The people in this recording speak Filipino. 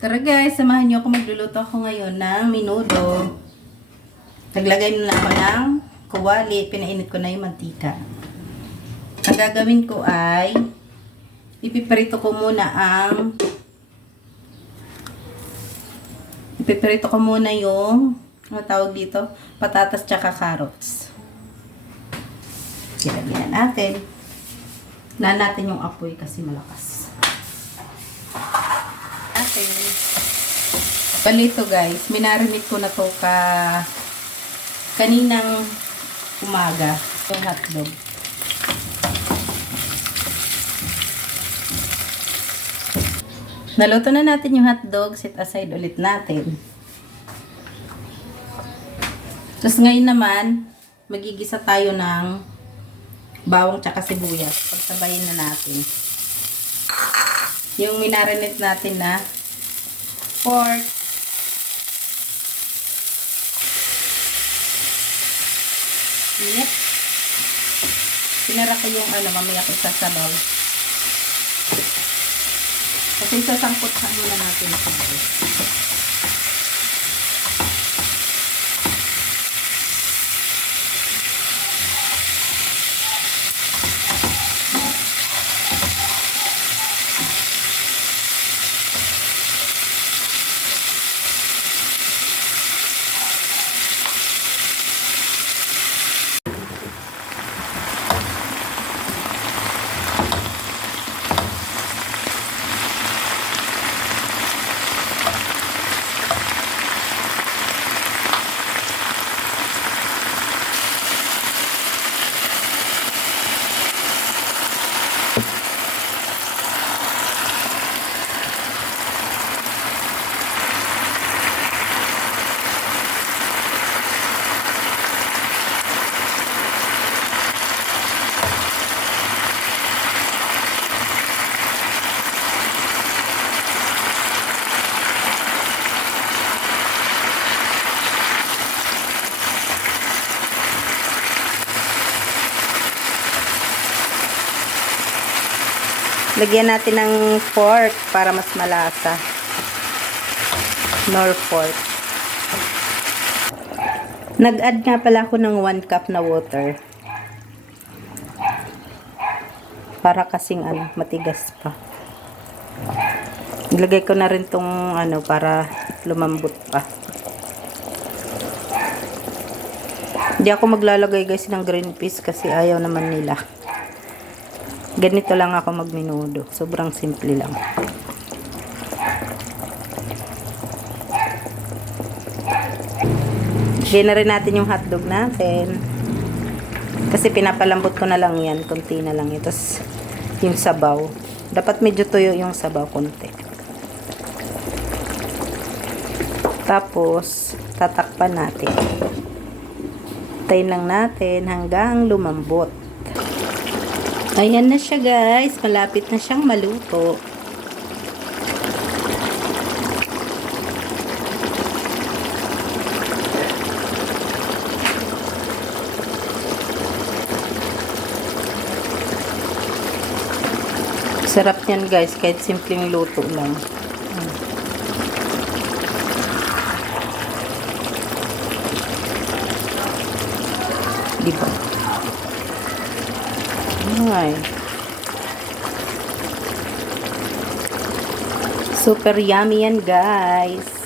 Tara guys, samahan niyo ako magluluto ako ngayon ng minudo. Naglagay na ako ng kawali, pinainit ko na yung mantika. Ang gagawin ko ay ipiprito ko muna ang ipiprito ko muna yung ano tawag dito? Patatas tsaka carrots. Ilagyan natin. Na natin yung apoy kasi malakas. Natin. Palito guys, minarinate ko na to ka kaninang umaga. Yung hotdog. Naluto na natin yung hotdog. Set aside ulit natin. Tapos ngayon naman, magigisa tayo ng bawang tsaka sibuyas. Pagsabayin na natin. Yung minarinate natin na pork. Yep. Pinara ko yung ano, mamaya ko sasabaw. Kasi sasangkot sa muna natin sa Lagyan natin ng pork para mas malasa. Nor pork. Nag-add nga pala ako ng 1 cup na water. Para kasing ano, matigas pa. Ilagay ko na rin tong ano para lumambot pa. Hindi ako maglalagay guys ng green peas kasi ayaw naman nila. Ganito lang ako magminudo. Sobrang simple lang. Lagyan na rin natin yung hotdog natin. Kasi pinapalambot ko na lang yan. Kunti na lang. Tapos yung sabaw. Dapat medyo tuyo yung sabaw konti. Tapos, tatakpan natin. Tayin lang natin hanggang lumambot. Ayan na siya guys. Malapit na siyang maluto. Sarap niyan guys. Kahit simpleng luto lang. Diba? Ay. Super yummy yan, guys.